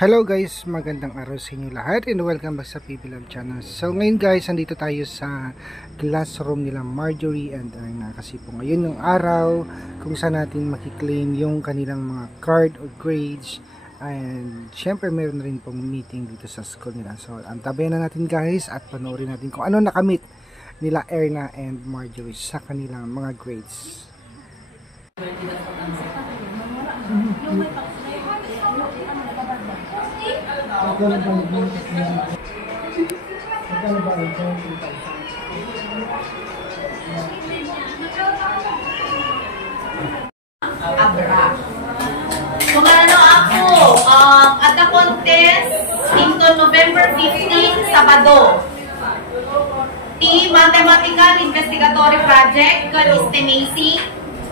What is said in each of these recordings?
Hello guys, magandang araw sa inyo lahat and welcome back sa PB Love Channel. So ngayon guys, andito tayo sa classroom nila Marjorie and Erna kasi po ngayon yung araw kung saan natin makiklaim yung kanilang mga card or grades, and syempre meron rin pong meeting dito sa school nila. So antabayan na natin guys at panoorin natin kung ano nakamit nila Erna and Marjorie sa kanilang mga grades. Kung ano ako, at the contest into November 15, Sabado. The Mathematical Investigatory Project, God Estimation.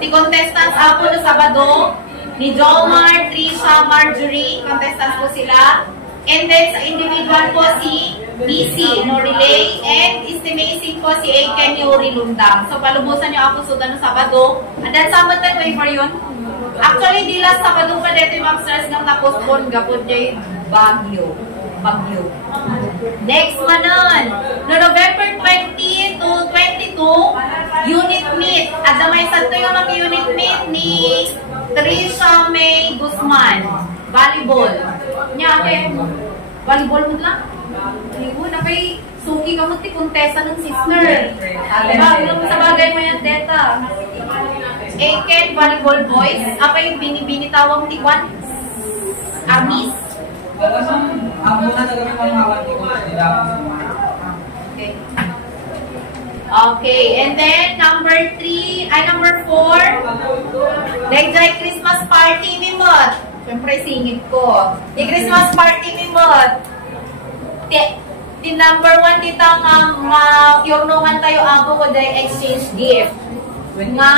The contestants ako no Sabado, ni Jomar, Trisha, Marjorie, contestants po sila. And then sa individual po si BC, no relay, and estimation po si Aiken Yuri Lundang. So palubusan niyo ako sudan no Sabado. And then Sabado na for yun. Actually, di last Sabado pa dito yung mag-stress ng na-postpone gapod niya yung Baguio. Next man nun, no November 20 to 22, unit meet. At damay sa ito yung mag-unit meet ni Trisha May Guzman. Volleyball. Nya, okay. Volleyball mo lang? Ayun, okay. Suki ka mo ti kontesa ng sister. Bago sa bagay mo yan, Deta. Aiken, volleyball boys. Apa yung binitawang tikwan? Amis? Okay. Okay, and then number 4, Dayjay Christmas party ni Mot. Siyempre singit ko. Di Christmas party ni Mot. Di number 1 dito nga yurnungan tayo ako ko day exchange gift. Nga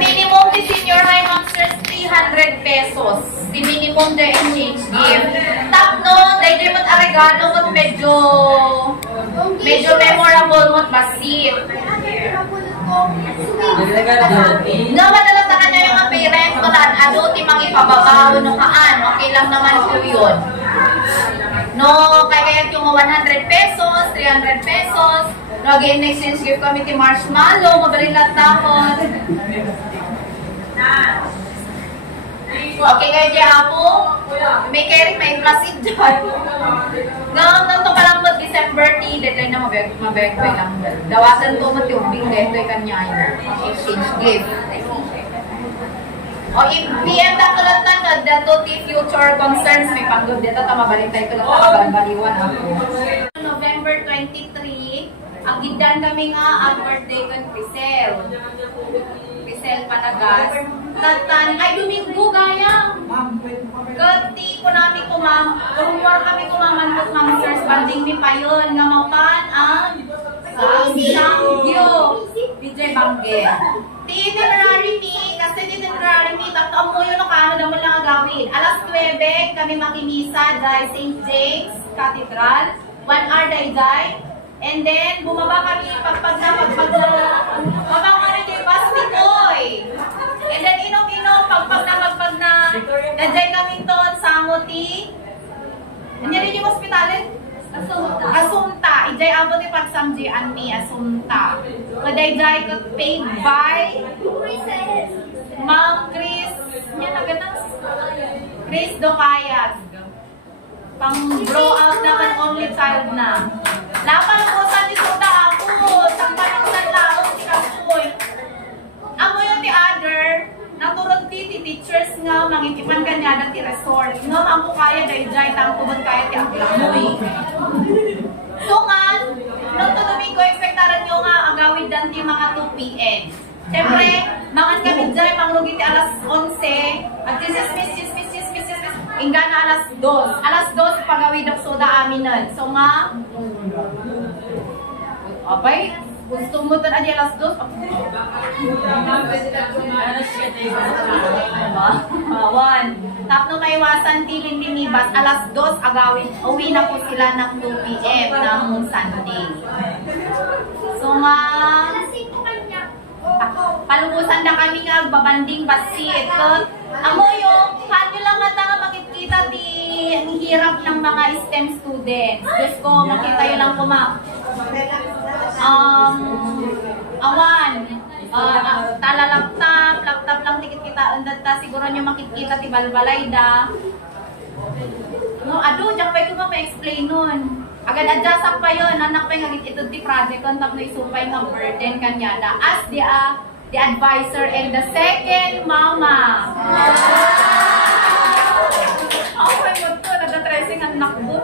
minimum di senior high monsters 300 pesos. Di minimum the exchange gift. Tap no, dahil mat aregalo mat medyo memorable mat basit. No, madalata ka na yung mga parents ko na ano, timang ipababaw no kaan. Okay lang naman po yun. No, kaya yung 100 pesos, 300 pesos. No, again, exchange gift kami ti marshmallow, mabalin lahat tapos. Okay, kaya diya ako, may carry, may plastic dyan. Ganto pa lang mo, December 10, deadline na mabegway lang. Dawasan to mo, tiyubing dito yung kanya yung exchange gift. O, i-PM na tulad na, dato ti future concerns, may panggod dito, tamabalik tayo tulad na kabaliwan ako. November 23, ang gidan kami nga ang birthday con Crisel. Crisel Panagas. Tatan, ay Domingo gaya. Gati ko namin kumamor kami kumamantot mamsters banding ni Payon nga mapan ang Sangyo. DJ Bangge. Di itinerary mi, kasi di itinerary mi, tatao mo yun o kano na mo lang agawin. Alas 9, kami makimisa dahil St. James Cathedral. 1 hour dahil. And then, bumaba kami pagpag na, mabang ka rin yung bus ni Koy. And then, inom-inom, pagpag na, nadjay kami doon sa Muti. Nandiyan yung hospitalin? Asunta. Ijay abot ni Pagsamji Anmi, Asunta. Kaday-jay ka paid by Ma'am Chris. Yan, nagatang Chris Docayas. Pang blow out naman, only child na. Napalamusan ni Suda ako. Sang panangsan laot si Kapoy. Amo yung ti other, naturod ti teachers nga, mangitipan kanya na ti resort. No, ang kaya dahil dyan, tang tubod kaya ti Aglamoy. So nga, nung to Domingo, expectaran nyo nga agawid dan ti mga 2 p.m. Siyempre, mangan kami dyan, pangrugi ti alas 11, at chismis, ingga na alas 2. Alas 2, pagawid ang soda amin nun. So nga, abay, gusto mo ito na di alas 2? Tap no maiwasan tiling linibas, alas 2, agawin, uwi na po sila ng 2 p.m. ng Sunday. So nga, palubusan na kami nga babanding basit. Amo yung kanyo lang nga makikita di ang hirap ng mga STEM students. Diyos ko, makita yun lang ko ma. Awan. Laptop lang tikit kita. Undata siguro nyo makikita ti balbalay da. No, diyan pa ito ma-explain nun. Agad adjust pa yun. Anak pa yung ito ti project kung tap na isupay ng burden kanya da. As the advisor and the second mama. Oh my God ko, nag-tracing ang nakbo.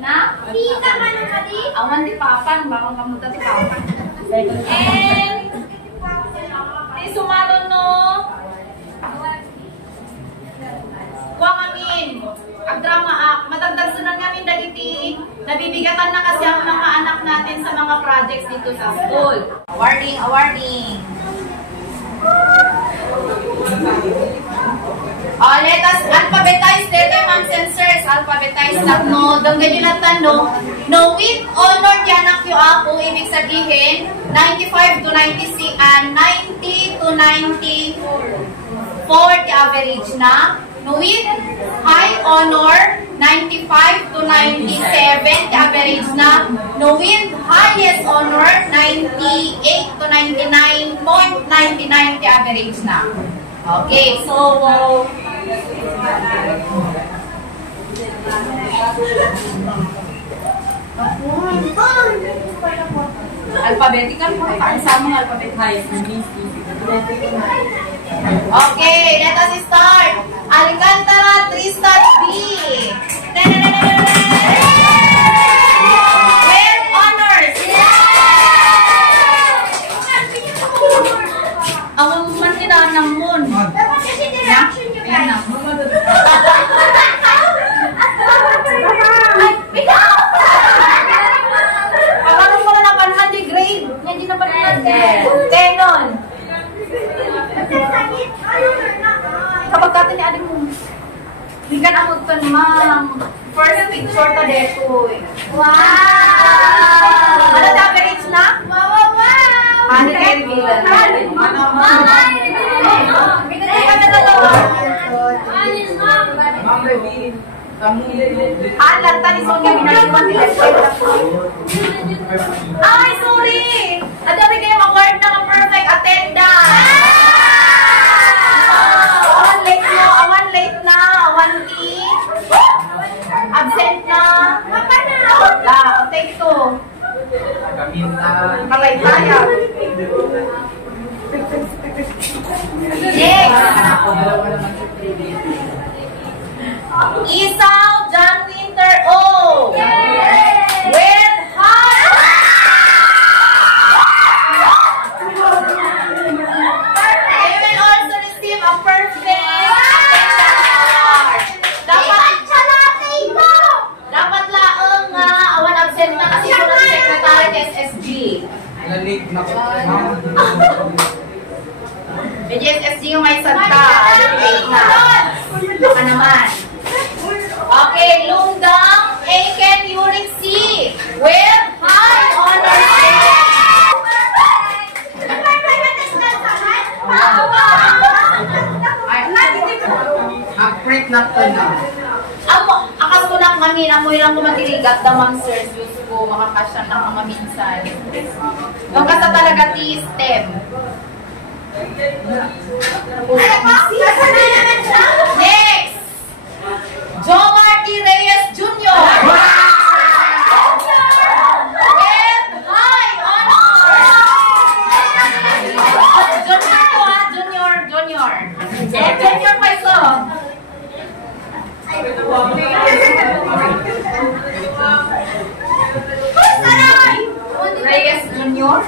Na? Tita ka na kali? Awan di papan, baka kamuta ti papan. And, di sumalo no, kuwang amin, ang drama act, matagdag sunan namin dagiti, nabibigatan na kasi ang mga anak natin sa mga projects dito sa school. Awarding, awarding. Let us alphabetize dito, ma'ams and sirs. Alphabetize lang, no? Doon ganyan lang tanong. No, with honor, tiyanak yung ako, ibig sabihin, 95 to 96, 90 to 94 the average na. No, with high honor, 95 to 97 the average na. No, with highest honor, 98 to 99.99 the average na. Okay, so alphabetical mo, sa mga alphabetical. Okay, let us start. Alcantara, 3 stars B. With honors. Ang man tinanang mo. Ayan na. Pagkano mo na naman 100 grade? Hindi na pa naman. Tenon. Kapag kata ni adik mo, hindi ka na magtan, ma'am. First picture ta dito. Wow! Ano the average na? Wow! Ano kayo bilang? Binigay ka na dalawa. Lanta ni Sonia ginagawa nila. Ay, sorry! Nadami kayo mag-word ng perfect attendance. Awan late na. 1T. Absent na. Take 2. Kabay tayo. Next. Isaw John Winter O. With heart. You will also receive a perfect attendance. Dapat laang awan absent na kasi ko ng secretary ng SSG. Nalate na ko. SSG yung may santa. Late na. Baka naman. Okay, Lungdang Aiken Uric C. With high honors. Print na to na. Akas ko na kami, amoy lang ko matiligat na ma'am sir. Diyos ko, makakasya na mga minsan. Yung kasa talaga T-STEM. Next! Joe Marty Reyes Jr. With high honors. Junior po ha, Junior. Junior pa ito. Reyes Jr.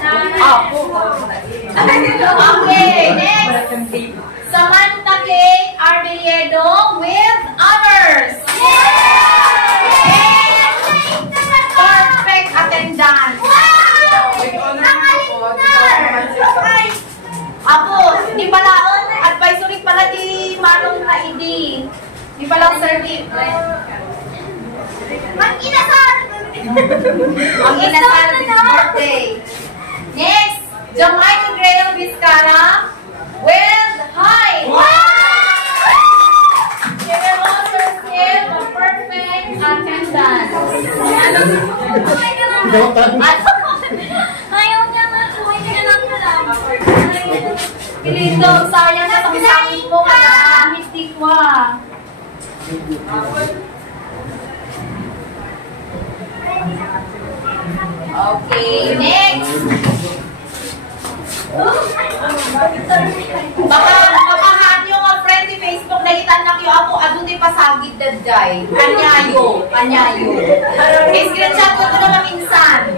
Okay, next. Samantha K. Arbedo with honors. Perfect attendance. Ako, di pala, advisory pala di Manong na ID. Di pala certificate. Ang inasal this birthday. Next, Jamaica Grail Vizcara with high. She will also receive a perfect attendance. Ayaw niya nga. Hindi niya lang alam. Pilito, sayang na pang-sangin mo ka na. Mistik mo. Okay, next. Baka nyo nga friend ni Facebook nagitan na kayo ako adun di pasagid dadjay. Kanyayo. Screenshot ko ito naman minsan.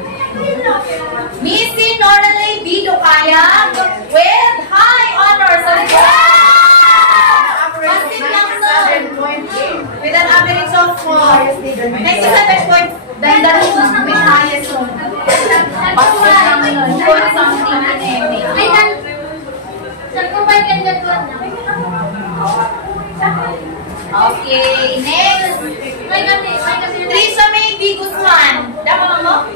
Missy Nornalay Bido Kaya with high honors. Passing lang nun. With an average of 4. Next is 7 Dandarin with highest one. Passing lang nun. For something in Okay, next. Trisha May B. Guzman. Dama mo?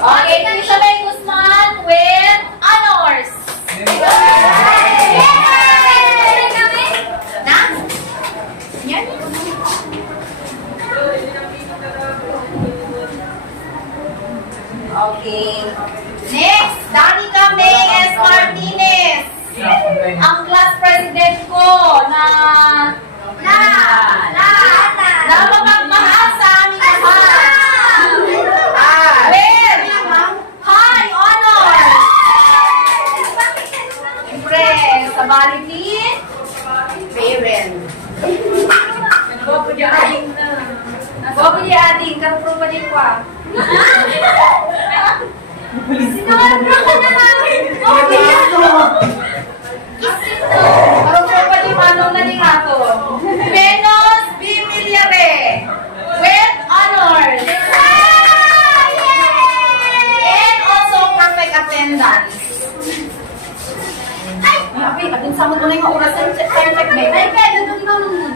Okay, Trisha May Guzman with honors. Na? Yan? Okay. Next, Danica May S. Martinez. Ang class president ko na mapagmahal sa aming lahat. With high honor. Siyempre, sa Baliti, parent. Bobo di ading, karupro pa din ko. Sinarapro ka na namin. Karupro pa din manong na ni Hato. Menos B. Milyare with honors. And also perfect attendance. Ay, abin sa mo na yung oras ng perfect ba? Ay, kaya doon ikaw naman.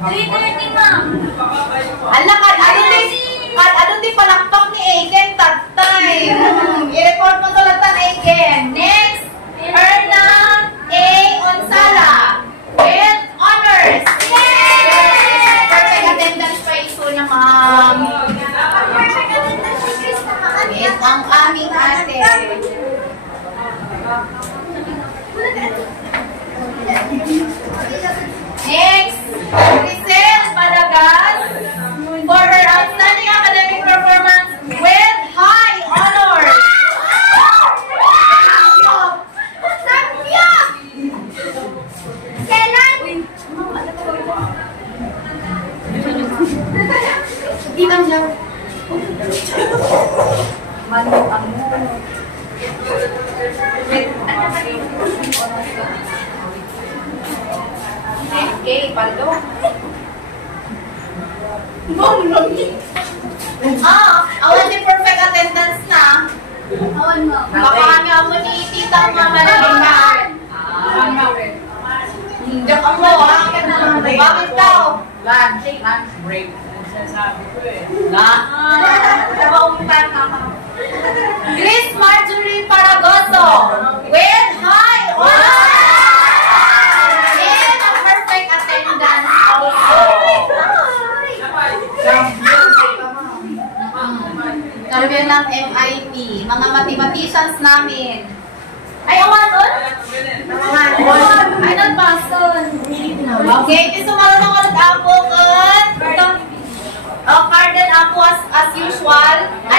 3:30, ma'am. Alakad, ano di palakpak ni Aiken, tatay. I-report mo to lang Aiken. Next, Erna A. Onsala with honors. Perfect attendance pa iso na, ma'am. Yes, ang aming ate. Next, Grisel Madagas for her outstanding academic performance with high honors. Tinang lang. Manok ang mo. Okay, paldo. Awan din perfect attendance na. Awan mo. Baka nga mo ni tita mamalaliman. Hindi ka mo, ha? Bakit daw? Lunch break. Sabi ko eh. Grace Marjorie Paragoso with high honors and a perfect attendance also. Sabi lang MIP, mga mathematicians namin. Ay, awan doon? Ay, nagpason. Okay, ito marunong ulit ako Carden ako as usual. Ay,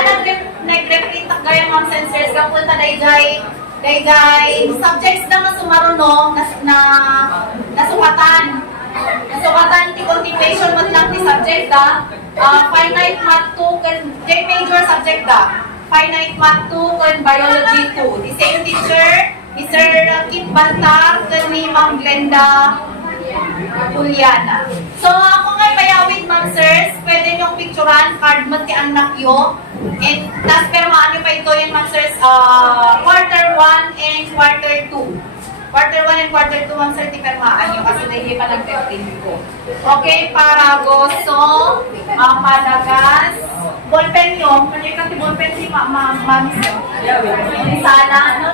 nag-reprint ako gaya mga sensors. Kapunta dahil subjects na sumarunong na nasukatan. Nasukatan ti contemplation mo lang ti subject finite math 2 kay major subject finite math 2 and biology 2. The same teacher, Mr. Kit Bantar, ni Ma'am Glenda Juliana. So, ako nga payawid, ma'am sirs, pwede niyong picturean, card mo ti anak yo. And, tas permaan niyo pa ito yung ma'am sirs, quarter 1 and quarter 2. Quarter 1 and quarter 2, ma'am sirs, ti permaan niyo kasi dahil pa nag-15 ko. Okay, Paragoso, Madagas, ballpen nyo, kanya kasi ballpen si mami nyo. Sala, ano?